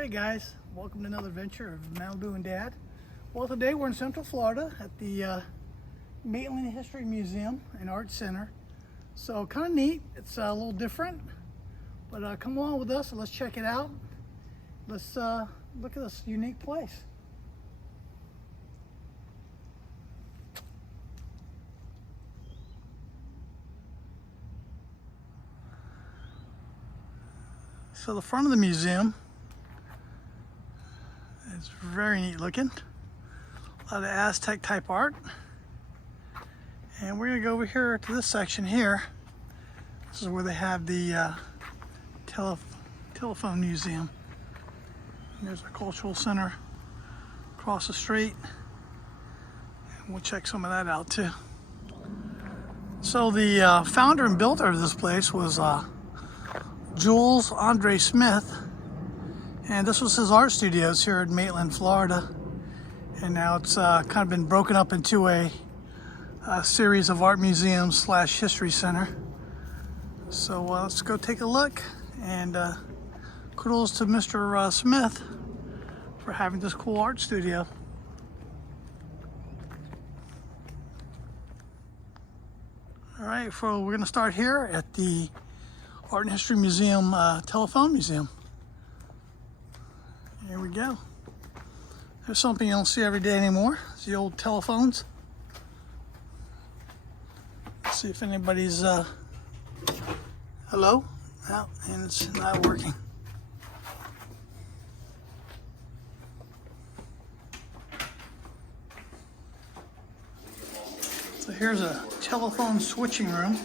Hey guys, welcome to another adventure of Malibu and Dad. Well, today we're in Central Florida at the Maitland History Museum and Art Center. So kind of neat. It's a little different, but come along with us and let's check it out. Let's look at this unique place. So the front of the museum is very neat looking. A lot of Aztec type art. And we're gonna go over here to this section here. This is where they have the telephone museum. And there's a cultural center across the street. And we'll check some of that out too. So the founder and builder of this place was Jules Andre Smith, and this was his art studios here in Maitland, Florida. And now it's kind of been broken up into a series of art museums slash history center. So let's go take a look, and kudos to Mr. Smith for having this cool art studio. All right, so we're gonna start here at the Art and History Museum Telephone Museum. Here we go. There's something you don't see every day anymore. It's the old telephones. Let's see if anybody's hello? Oh, and it's not working. So here's a telephone switching room.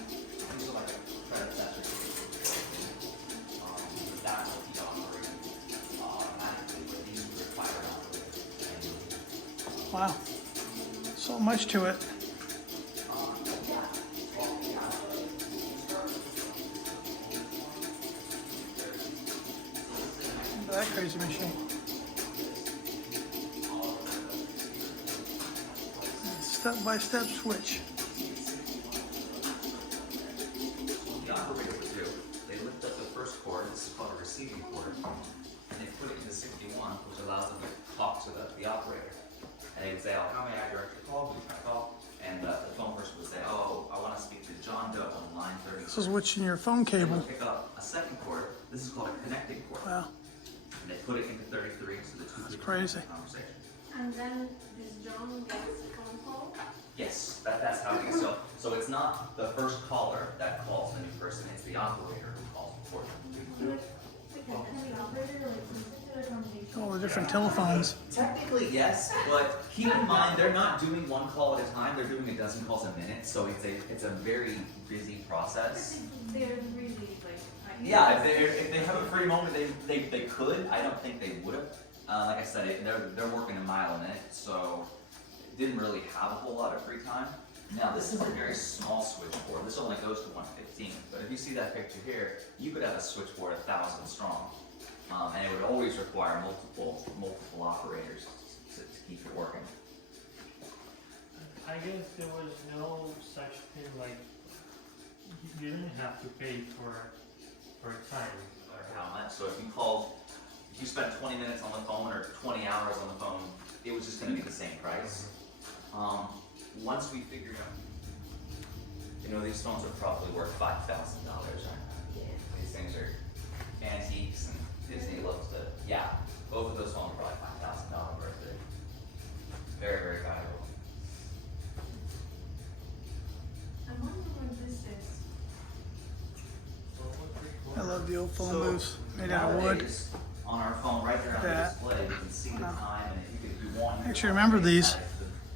Wow, so much to it. That crazy machine. Step-by-step switch. The operator would do, they lift up the first cord, this is called a receiving cord, and they put it into 61, which allows them to talk to the operator. And they would say, oh, how may I direct your call? Who's my call? And the phone person would say, oh, I want to speak to John Doe on line 30. This is switching your phone cable. They would pick up a second cord. This is called a connecting cord. Wow. And they put it into 33, so the two That's people crazy. have a conversation. And then does John get a phone call? Yes, that's how it is. So it's not the first caller that calls the new person, it's the operator who calls for them. All the different telephones. Technically, yes, but keep in mind they're not doing one call at a time. They're doing a dozen calls a minute, so it's a very busy process. They're really like. Yeah, if they have a free moment, they could. I don't think they would have. Like I said, they're working a mile a minute, so didn't really have a whole lot of free time. Now this is a very small switchboard. This only goes to 115. But if you see that picture here, you could have a switchboard 1,000 strong. And it would always require multiple operators to keep it working. I guess there was no such thing like you didn't have to pay for time. Or how much. So if you spent 20 minutes on the phone or 20 hours on the phone, it was just going to be the same price. Once we figured out, these phones are probably worth $5,000. These things are antiques, and Disney loves to, both of those phones are probably $5,000 worth. Very, very valuable. I wonder what this is. I love the old phone So, booths made out of wood. nowadays, on our phone right there on the That. display, you can see the time, and if you want, I actually remember these.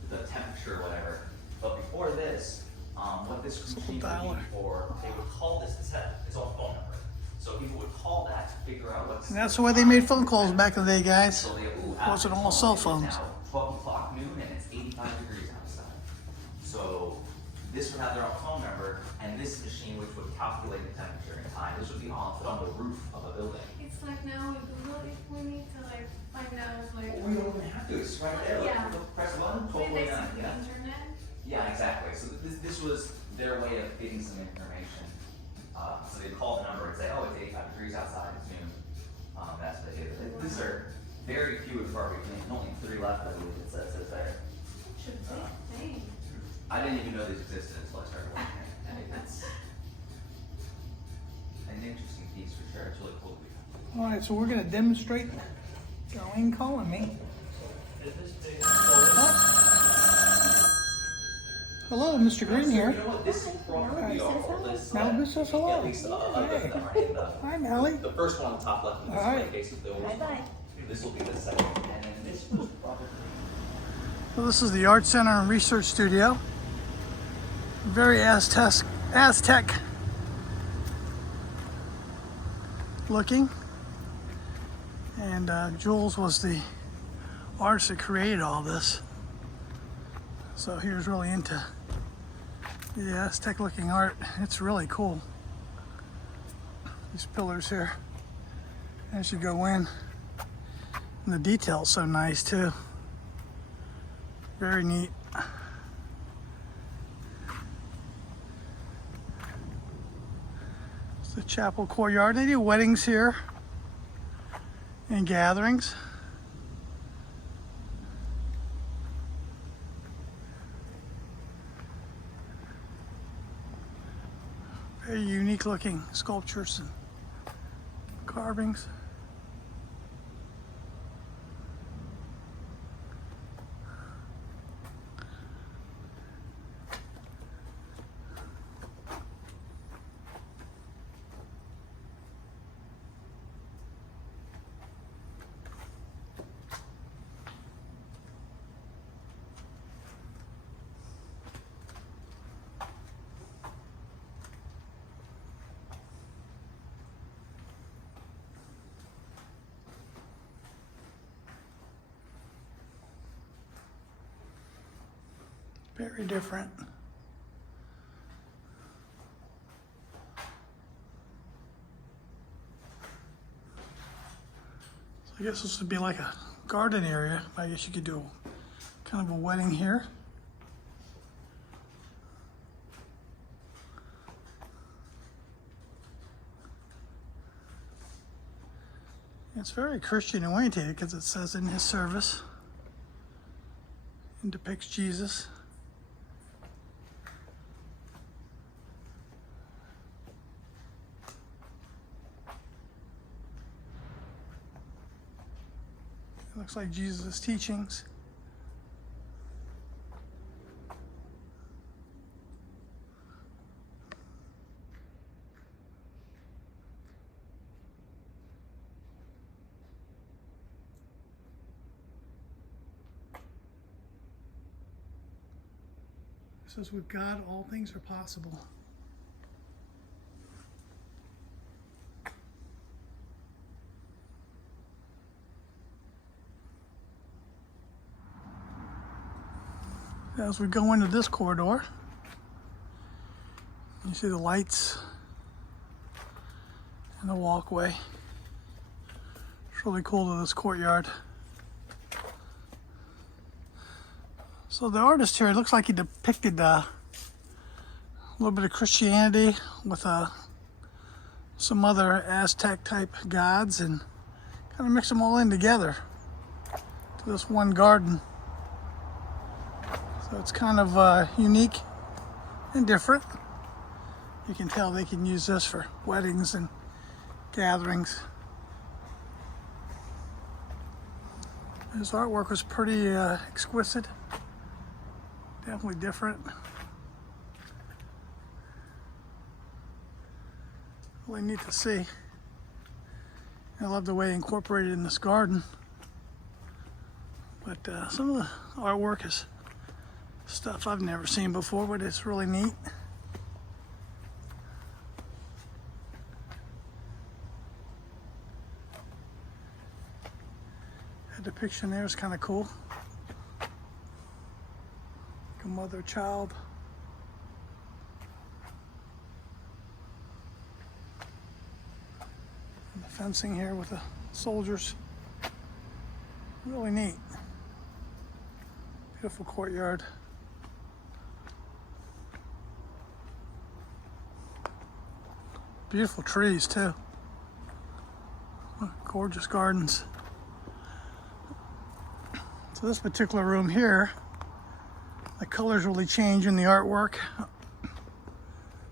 The temperature, whatever. But before this, what this It's a machine little would dialer. be for, they would call this, its own phone number. So people would call that to figure out what's. And that's the way they made phone calls back in the day, guys. So they, Wasn't all cell it's phones. now 12 o'clock noon and it's 85 degrees outside. So this would have their own phone number, and this machine, which would calculate the temperature and time, this would be on the roof of a building. It's like now with Google, if we need to like find out like. We don't even have to, it's right there. Yeah. Look, press a button, We 12:49, basically yeah. internet. Yeah, exactly. So this was their way of getting some information. So they'd call the number and say, oh, it's 85 degrees outside, it's noon. That's what they did. Classes are very few and far between. Only 3 left, I believe it says there. Should be. Dang. I didn't even know these existed until I started working here. It's an interesting piece for sure. It's really cool to be. All right, so we're going to demonstrate Darlene calling me. Hello, Mr. Green here. You know what? This will probably be our oldest. Malibu says hello. At least of them that are in the. Hi, Mally. The first one on the top left in the Hi. display case is the oldest. Bye-bye. This will be the second, and then this will probably. So this is the Art Center and Research Studio. Very Aztec looking. And Jules was the artist that created all this. So he was really into the Aztec looking art. It's really cool. These pillars here as you go in. And the detail's so nice too. Very neat. It's the chapel courtyard. They do weddings here and gatherings. Very unique looking sculptures and carvings. Very different. So I guess this would be like a garden area. I guess you could do kind of a wedding here. It's very Christian oriented because it says in his service and depicts Jesus. It looks like Jesus' teachings. It says, with God, all things are possible. As we go into this corridor, you see the lights and the walkway. It's really cool to this courtyard. So the artist here, it looks like he depicted a little bit of Christianity with some other Aztec type gods and kind of mix them all in together to this one garden. So it's kind of unique and different. You can tell they can use this for weddings and gatherings. His artwork was pretty exquisite. Definitely different. Really neat to see. I love the way he incorporated it in this garden. But some of the artwork is stuff I've never seen before, but it's really neat. The depiction there is kind of cool. Like a mother-child. And the fencing here with the soldiers. Really neat. Beautiful courtyard. Beautiful trees too. Gorgeous gardens. So this particular room here, the colors really change in the artwork.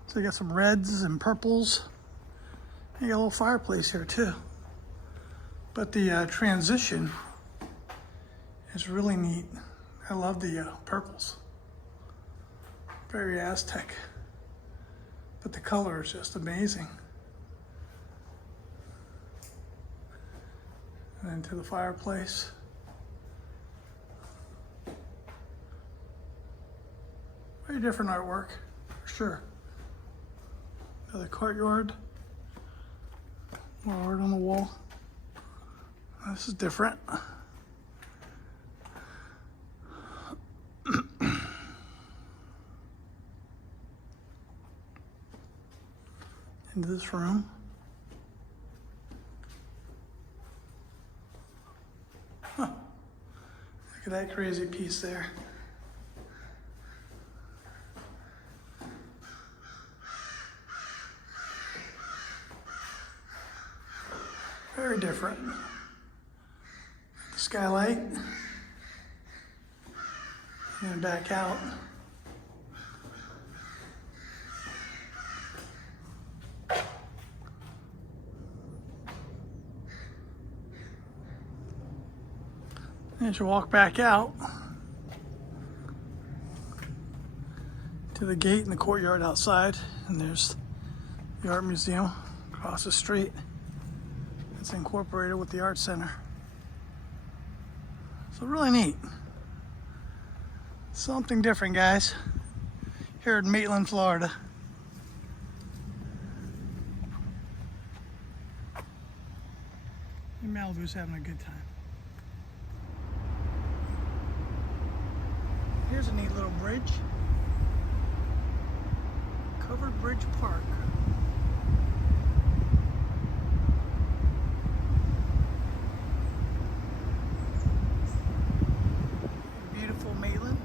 So you got some reds and purples. And you got a little fireplace here too. But the transition is really neat. I love the purples. Very Aztec. But the color is just amazing. And into the fireplace. Very different artwork, for sure. Another courtyard. More art on the wall. This is different. Into this room. Huh. Look at that crazy piece there. Very different. The skylight. And then back out. And as you walk back out to the gate in the courtyard outside, and there's the art museum across the street. It's incorporated with the art center. So really neat. Something different, guys, here in Maitland, Florida. And Malibu's having a good time. Here's a neat little bridge. Covered Bridge Park. Beautiful Maitland.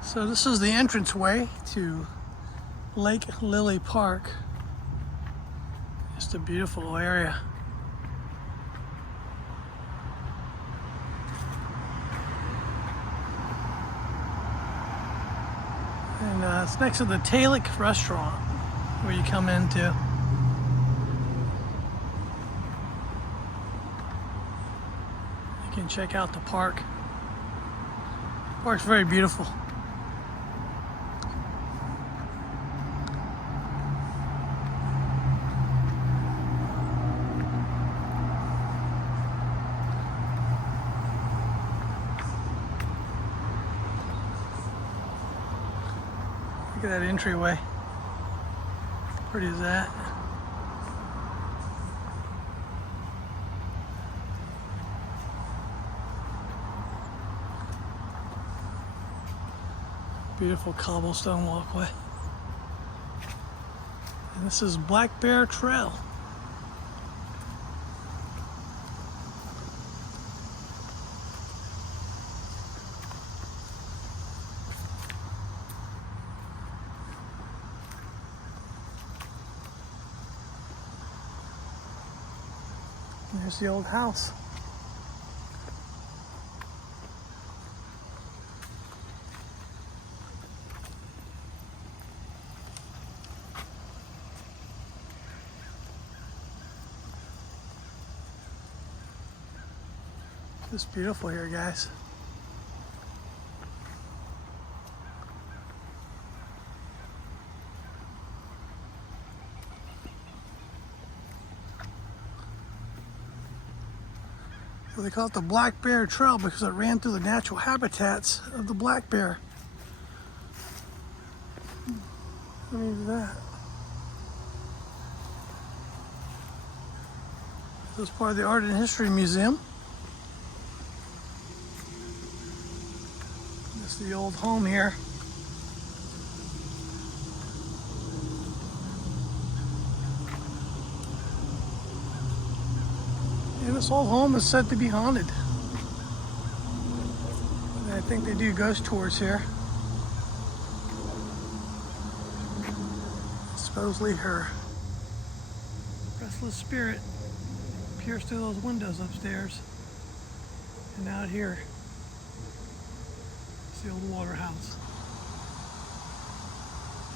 So this is the entranceway to Lake Lily Park. Just a beautiful area. And it's next to the Talik restaurant where you come into. You can check out the park. The park's very beautiful. Look at that entryway. How pretty is that? Beautiful cobblestone walkway. And this is Black Bear Trail. There's the old house. It's beautiful here, guys. So They call it the Black Bear Trail because it ran through the natural habitats of the black bear. Let me do that. This is part of the Art and History Museum. This is the old home here. And this old home is said to be haunted. And I think they do ghost tours here. Supposedly her restless spirit peers through those windows upstairs and out here. It's the old Waterhouse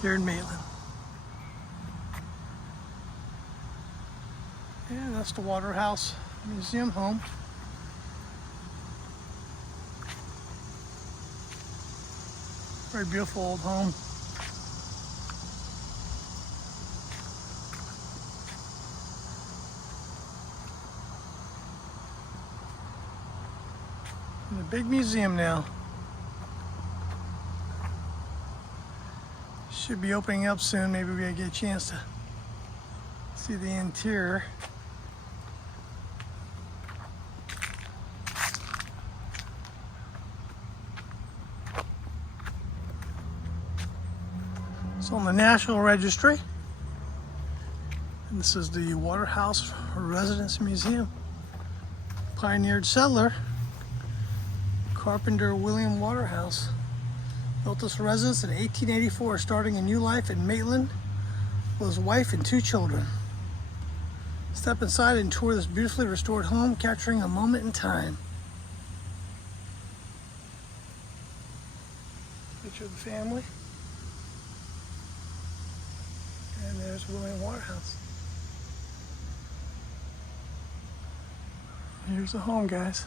here in Maitland. And that's the Waterhouse Museum home. Very beautiful old home. And a big museum now. Should be opening up soon. Maybe we get a chance to see the interior. It's on the National Registry. And this is the Waterhouse Residence Museum. Pioneered settler, Carpenter William Waterhouse, built this residence in 1884, starting a new life in Maitland with his wife and 2 children. Step inside and tour this beautifully restored home, capturing a moment in time. Picture of the family. And there's William Waterhouse. Here's the home, guys.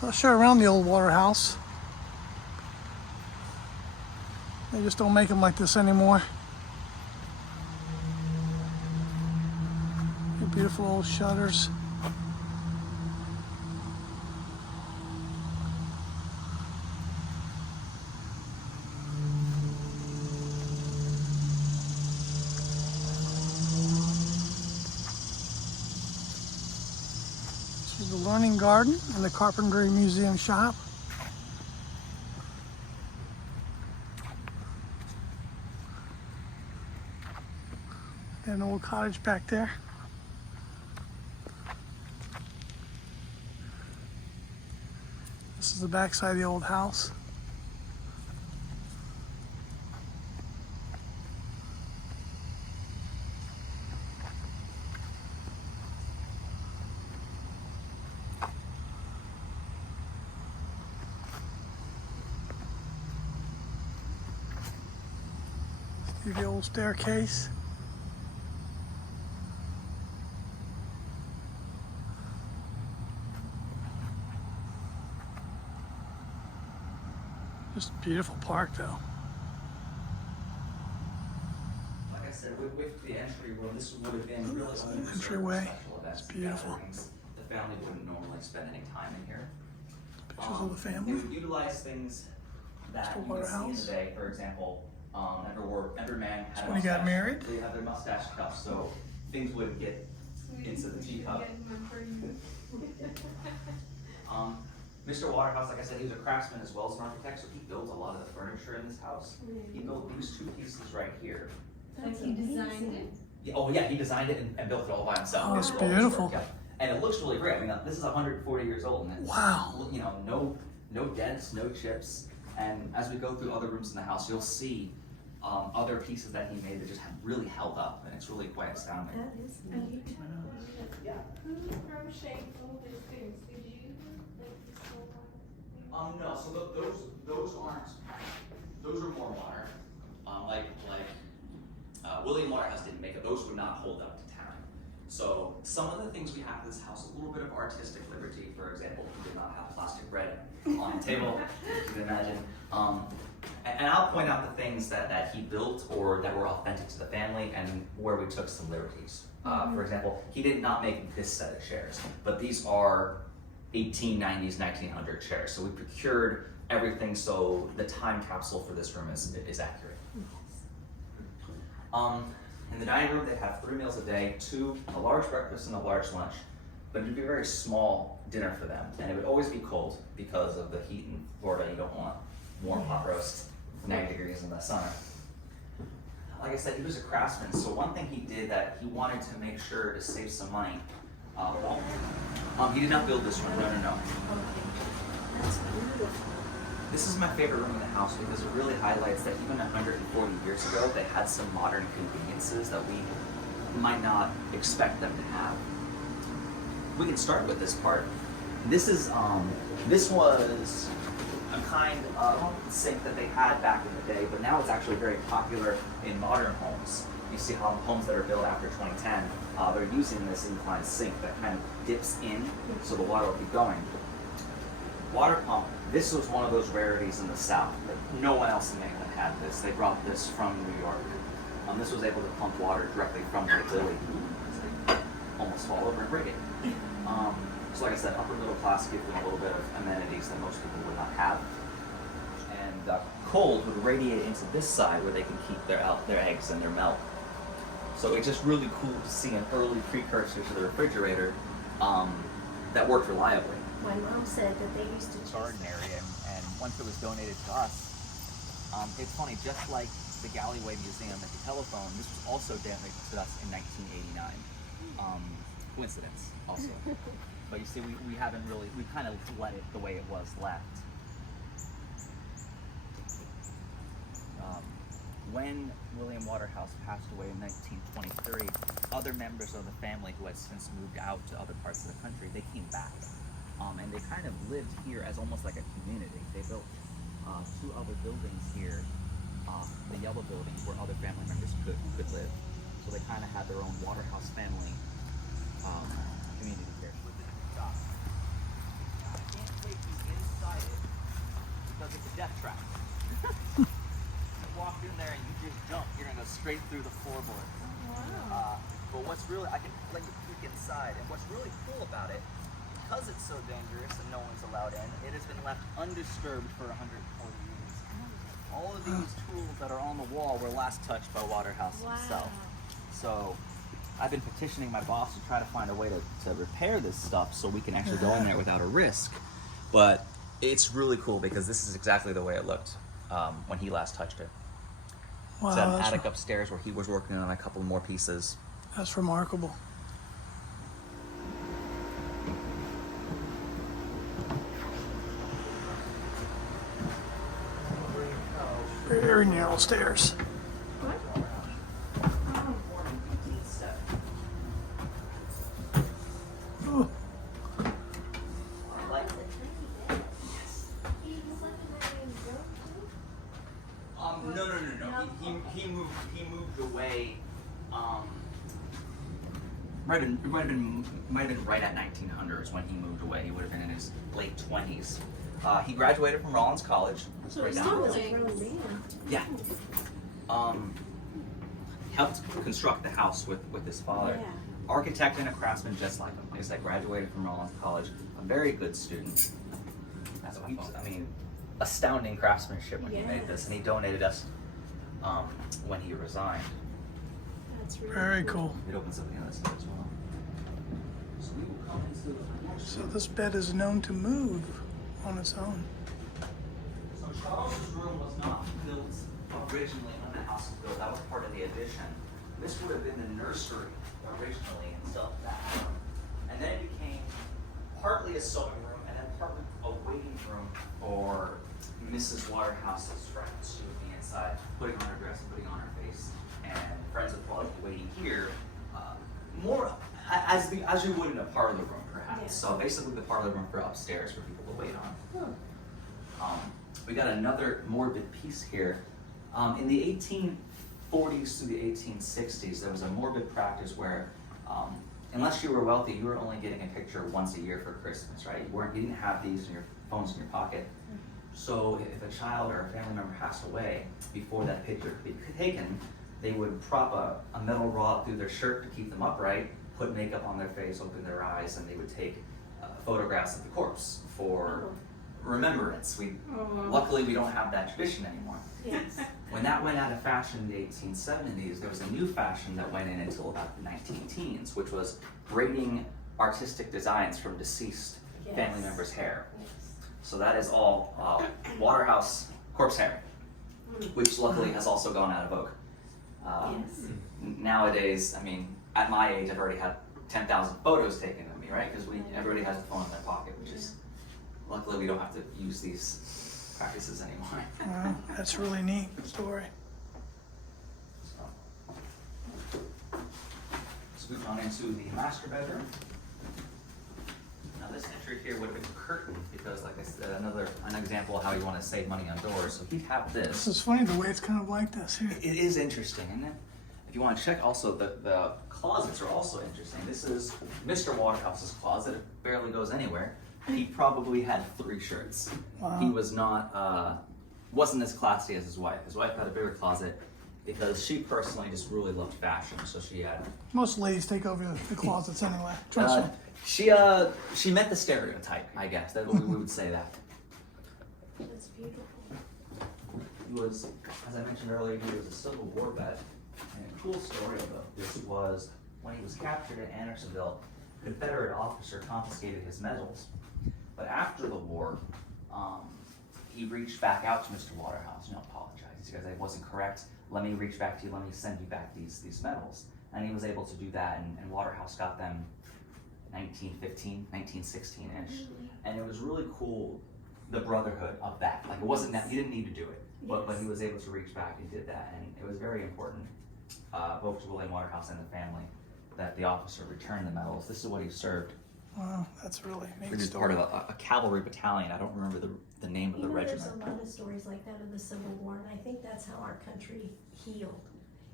So I'll show you around the old Waterhouse. They just don't make them like this anymore. The beautiful old shutters. This is the Learning Garden and the Carpenter Museum shop. Got an old cottage back there. This is the back side of the old house. See the old staircase. Just a beautiful park, though. Like I said, with the entry room, this would have been really something Entryway. special events, It's beautiful. gatherings. The family wouldn't normally spend any time in here. Pictures of the family. They would utilize things that Mr. you would see in Waterhouse. the day. For example, every man had a when he got mustache. married. They had their mustache cuffed, so things would get into the teacup. Mr. Waterhouse, like I said, he was a craftsman as well as an architect, so he built a lot of the furniture in this house. He built these 2 pieces right here. Like he designed it? Yeah, oh yeah, he designed it and built it all by himself. Oh, He it's did all this beautiful. work, yeah. And it looks really great. I mean, this is 140 years old, and it's, Wow. you know, no dents, no chips. And as we go through other rooms in the house, you'll see other pieces that he made that just have really held up, and it's really quite astounding. That is neat. Yeah. Who crocheted all these things? Did you? Like this whole one? No. So those aren't. Those are more modern. William Waterhouse didn't make it. Those would not hold up to time. So some of the things we have in this house, a little bit of artistic liberty. For example, we did not have plastic bread on the table. You can imagine. And I'll point out the things that he built or that were authentic to the family and where we took some liberties. For example, he did not make this set of chairs, but these are 1890s, 1900 chairs. So we procured everything so the time capsule for this room is accurate. In the dining room, they have 3 meals a day, a large breakfast and a large lunch, but it would be a very small dinner for them, and it would always be cold because of the heat in Florida. You don't want warm pot roast, 90 degrees in the summer. Like I said, he was a craftsman, so one thing he did that he wanted to make sure to save some money, he did not build this room, no. That's beautiful. This is my favorite room in the house because it really highlights that even 140 years ago, they had some modern conveniences that we might not expect them to have. We can start with this part. This was a kind of sink that they had back in the day, but now it's actually very popular in modern homes. You see how homes that are built after 2010, they're using this inclined sink that kind of dips in so the water will keep going. Water pump, this was one of those rarities in the South. No one else in Maitland had this. They brought this from New York. This was able to pump water directly from the lily. Almost fall over and break it. So like I said, upper middle class give them a little bit of amenities that most people would not have. And cold would radiate into this side where they can keep their eggs and their milk. So it's just really cool to see an early precursor to the refrigerator that worked reliably. My mom said that they used to just... Garden area, and once it was donated to us, it's funny, just like the Galleyway Museum at the telephone, this was also donated to us in 1989. Coincidence, also. But you see, we haven't really, we kind of let it the way it was left. When William Waterhouse passed away in 1923, other members of the family who had since moved out to other parts of the country, they came back. And they kind of lived here as almost like a community. They built 2 other buildings here, the yellow buildings where other family members could live. So they kind of had their own Waterhouse family community here. I can't take you inside it because it's a death trap. You walk in there and you just jump, you're gonna go straight through the floorboard. Wow. But what's really, I can let you peek inside, and what's really cool about it, because it's so dangerous and no one's allowed in, it has been left undisturbed for 140 years. All of these tools that are on the wall were last touched by Waterhouse himself. So I've been petitioning my boss to try to find a way to repair this stuff so we can actually go in there without a risk. But it's really cool because this is exactly the way it looked when he last touched it. Wow, It's an attic upstairs where he was working on a couple more pieces. that's remarkable. Very narrow stairs. Ooh. No. He moved away. Might have been right at 1900s when he moved away. He would have been in his late 20s. He graduated from Rollins College. So right he down still the was road. a grown man. Yeah. Helped construct the house with his father. Yeah. Architect and a craftsman just like him. Like I said, graduated from Rollins College. A very good student. That's what I mean, astounding craftsmanship when he made this, and he donated us when he resigned. That's really Very cool. It opens up the other side as well. So we will come into So this bed is known to move on its own. So Charles's room was not built originally when the house was built. That was part of the addition. This would have been the nursery originally and stuff like that. And then it became partly a sewing room and then partly a waiting room for Mrs. Waterhouse's friends. She would be inside putting on her dress and putting on her face. And friends would probably be waiting here more as you would in a parlor room perhaps. Yeah. So basically the parlor room for upstairs for people to wait on. We got another morbid piece here. In the 1840s to the 1860s, there was a morbid practice where, unless you were wealthy, you were only getting a picture once a year for Christmas, right? You didn't have these in your phones in your pocket. So if a child or a family member passed away, before that picture could be taken, they would prop a metal rod through their shirt to keep them upright, put makeup on their face, open their eyes, and they would take photographs of the corpse for remembrance. Luckily, we don't have that tradition anymore. Yes. When that went out of fashion in the 1870s, there was a new fashion that went in until about the 19-teens, which was braiding artistic designs from deceased family members' hair. Yes. So that is all Waterhouse corpse hair, which luckily has also gone out of vogue. Yes. Nowadays, I mean, at my age, I've already had 10,000 photos taken of me, right? Because everybody has a phone in their pocket, which is, luckily we don't have to use these practices anymore. Wow, that's a really neat story. So we've gone into the master bedroom. Now this entry here would have been curtained because, like I said, an example of how you want to save money on doors. So he'd have This this. is funny the way it's kind of like this here. It is interesting, isn't it? If you want to check also, the closets are also interesting. This is Mr. Waterhouse's closet. It barely goes anywhere. He probably had 3 shirts. Wow. He was not, wasn't as classy as his wife. His wife had a bigger closet because she personally just really loved fashion. So she had, Most ladies take over the closets anyway. Trust me. she met the stereotype, I guess. That we would say that. That's beautiful. He was, as I mentioned earlier, he was a Civil War vet. And a cool story about this was when he was captured at Andersonville, a Confederate officer confiscated his medals. But after the war, he reached back out to Mr. Waterhouse, apologized. He said, I wasn't correct. Let me reach back to you. Let me send you back these medals. And he was able to do that, and Waterhouse got them 1915, 1916-ish. And it was really cool, the brotherhood of that. Like, it wasn't that, he didn't need to do it, but he was able to reach back and did that. And it was very important, both to William Waterhouse and the family, that the officer returned the medals. This is what he served. Wow, that's really neat He was part story. of a cavalry battalion. I don't remember the name of the regiment. There's a lot of stories like that in the Civil War, and I think that's how our country healed.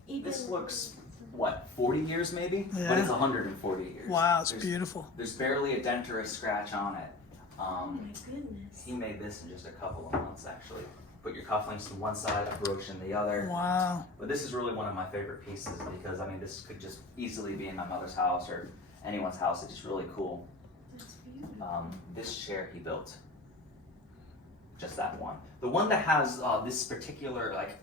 Even This looks, what, 40 years maybe? Yeah. But it's 140 years. Wow, it's There's- beautiful. There's barely a dent or a scratch on it. oh my goodness. He made this in just a couple of months, actually. Put your cufflinks to one side, a brooch in the other. Wow. But this is really one of my favorite pieces because, I mean, this could just easily be in my mother's house or anyone's house. It's just really cool. That's beautiful. This chair he built. Just that one. The one that has this particular, like,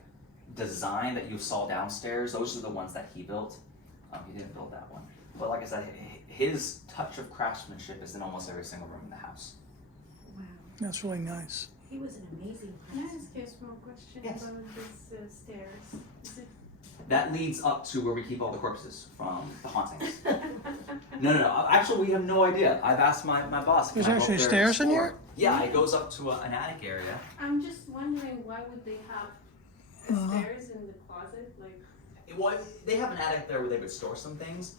design that you saw downstairs, those are the ones that he built. He didn't build that one. But like I said, his touch of craftsmanship is in almost every single room in the house. Wow. That's really nice. He was an amazing Can I person. ask you a small question Yes. about this stairs? Is it That leads up to where we keep all the corpses from the hauntings. No. Actually, we have no idea. I've asked my boss. There's can I go actually up there stairs and in explore? here? Yeah, it goes up to an attic area. I'm just wondering why would they have stairs in the closet? Like, Well, they have an attic there where they would store some things.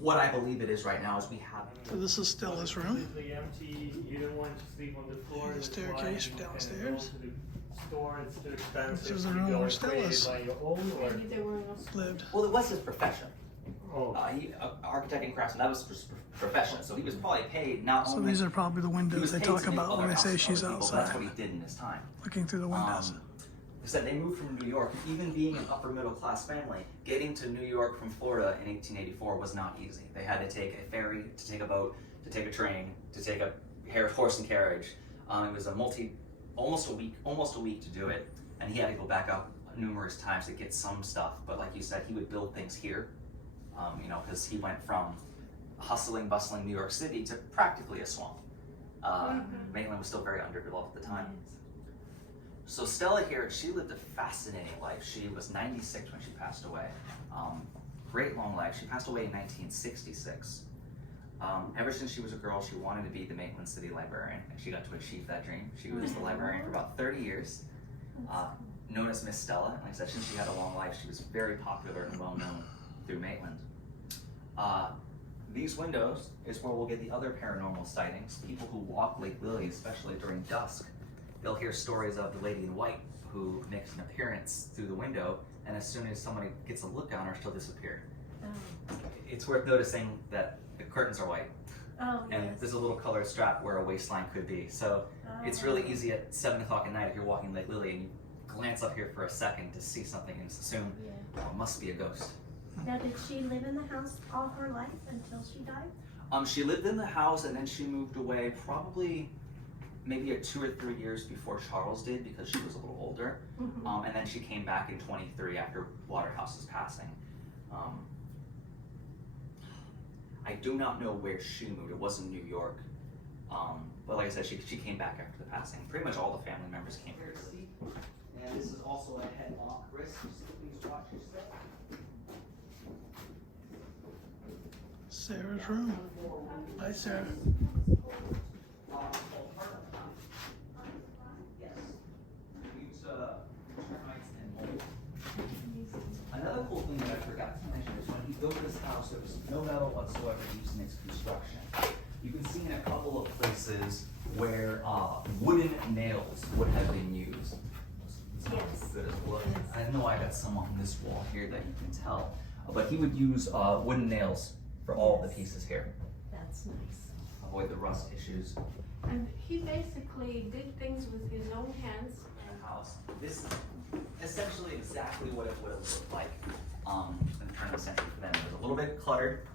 What I believe it is right now is we have. So this is still his room? Completely empty. You don't want to sleep on the floor. The that's staircase why you from can downstairs. Go to the store. It's too expensive. This is the You room go where and Stella create it is. by your own, or maybe there were no Lived. Well, it was his profession. oh, He architect and craftsman. That was his profession. So he was probably paid not So only. these are probably the he windows was they paid talk to make about other when they say houses for she's other people, but That's what outside, he did in his time. looking through the windows. They said they moved from New York. Even being an upper middle class family, getting to New York from Florida in 1884 was not easy. They had to take a ferry, to take a boat, to take a train, to take a horse and carriage. It was almost a week to do it, and he had to go back up numerous times to get some stuff. But like you said, he would build things here, because he went from hustling, bustling New York City to practically a swamp. Maitland was still very underdeveloped at the time. So Stella here, she lived a fascinating life. She was 96 when she passed away. Great long life. She passed away in 1966. Ever since she was a girl, she wanted to be the Maitland City Librarian, and she got to achieve that dream. She was the librarian for about 30 years, known as Miss Stella. Like I said, since she had a long life, she was very popular and well known through Maitland. These windows is where we'll get the other paranormal sightings. People who walk Lake Lily, especially during dusk, they'll hear stories of the lady in white who makes an appearance through the window, and as soon as somebody gets a look on her, she'll disappear. Oh. It's worth noticing that the curtains are white. Oh, and yes. there's a little colored strap where a waistline could be. So it's really easy at 7 o'clock at night if you're walking Lake Lily and you glance up here for a second to see something and assume, Yeah. oh, it must be a ghost. Now, did she live in the house all her life until she died? She lived in the house and then she moved away probably maybe 2 or 3 years before Charles did because she was a little older. Mm-hmm. And then she came back in 23 after Waterhouse's passing. I do not know where she moved. It wasn't New York. But like I said, she came back after the passing. Pretty much all the family members came here to see. And this is also a head lock. Chris, please watch your step. Sarah's room. Hi, Sarah. Yes. We use termites and mold. Another cool thing that I forgot to mention is when he built this house, there was no metal whatsoever used in its construction. You can see in a couple of places where wooden nails would have been used. It's not Yes. as good as wood. I know I got some on this wall here that you can tell, but he would use wooden nails for all the pieces here. That's nice. Avoid the rust issues. And he basically did things with his own hands. House. This is essentially exactly what it would have looked like in the turn of the century for them. It was a little bit cluttered,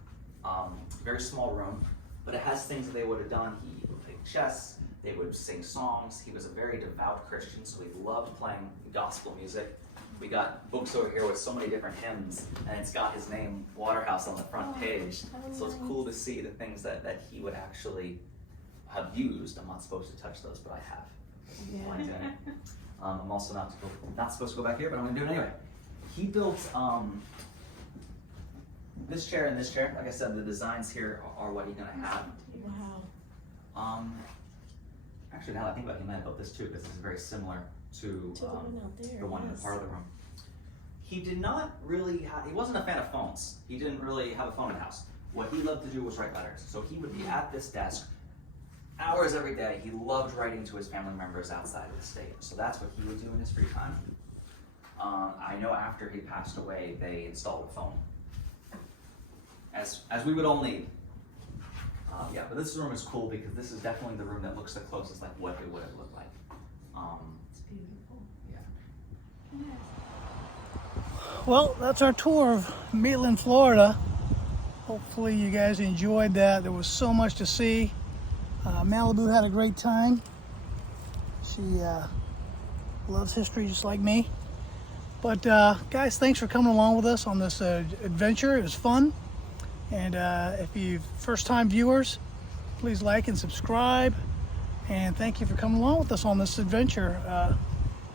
very small room, but it has things that they would have done. He would play chess, they would sing songs. He was a very devout Christian, so he loved playing gospel music. We got books over here with so many different hymns, and it's got his name, Waterhouse, on the front page. So it's cool to see the things that he would actually have used. I'm not supposed to touch those, but I have. Mine's in it. I'm also not supposed to go back here, but I'm going to do it anyway. He built this chair and this chair. Like I said, the designs here are what he's going to have. Wow. Actually, now that I think about it, he might have built this too, because this is very similar to the one out there. the one in the Yes. parlor room. He did not really he wasn't a fan of phones. He didn't really have a phone in the house. What he loved to do was write letters. So he would be at this desk hours every day. He loved writing to his family members outside of the state. So that's what he would do in his free time. I know after he passed away, they installed a phone. As we would all need. Yeah, but this room is cool because this is definitely the room that looks the closest like what it would have looked like. It's beautiful. Yeah. Well, that's our tour of Maitland, Florida. Hopefully you guys enjoyed that. There was so much to see. Malibu had a great time. She loves history just like me. But guys, thanks for coming along with us on this adventure. It was fun. And if you first-time viewers, please like and subscribe. And thank you for coming along with us on this adventure.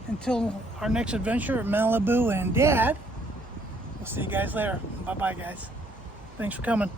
Until our next adventure at Malibu and Dad, we'll see you guys later. Bye-bye, guys. Thanks for coming.